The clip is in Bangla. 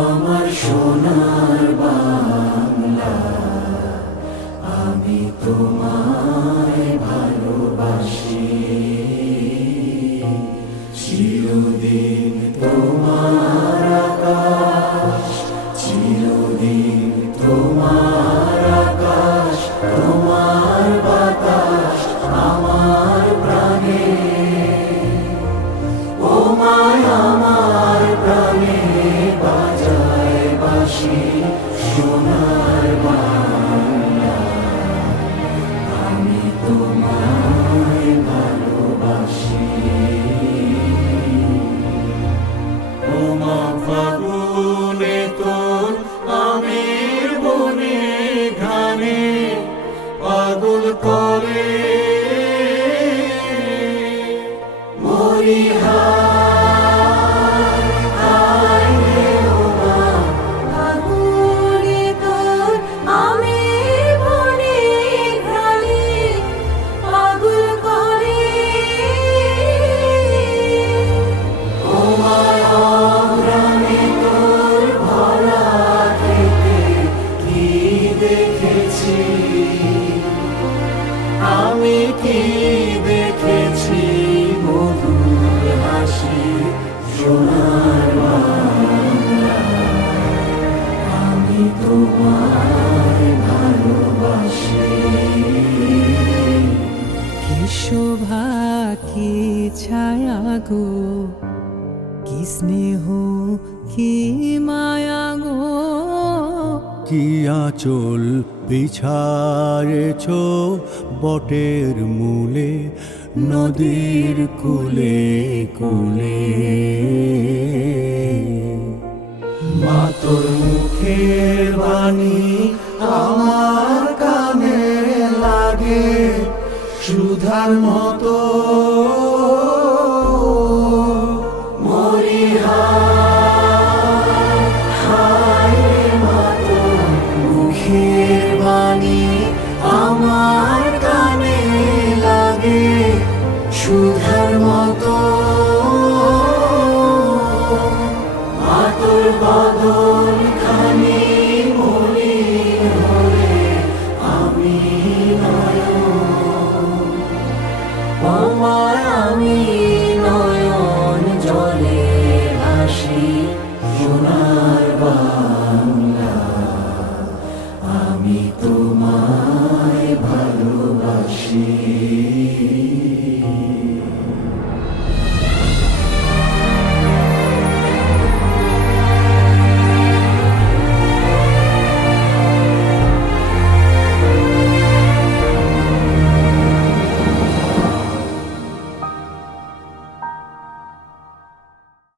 আমার সোনার বাংলা, আমি তোমায় ভালোবাসি। চিরদিন তোমার আকাশ, চিরদিন তোমার আকাশ, তোমার বাতাস আমার প্রাণে। ও মায় আমার প্রাণে বাজায় বাঁশি সোনার বাংলা, আমি তোমায় ভালোবাসি। ও মা ফাগুনে তোর আমের বনে ঘানে পাগল করে মরি হায় হায় রে। ও মা ফাগুনে তোর আমের বনে ঘ্রাণে পাগল করে। ও মা অগ্রামে তোর ভরা খেতে কি দেখেছি আমি, কি দেখেছি মধুর হাসি সোনার বাংলা, আমি তোমায় ভালোবাসি। কি শোভা কি ছায়া গো, কি স্নেহ কি মায়া গো, কি আঁচল বিছায়েছ বটের মূলে নদীর কূলে কূলে। মা তোর মুখের বাণী আমার কানে লাগে সুধার মতো।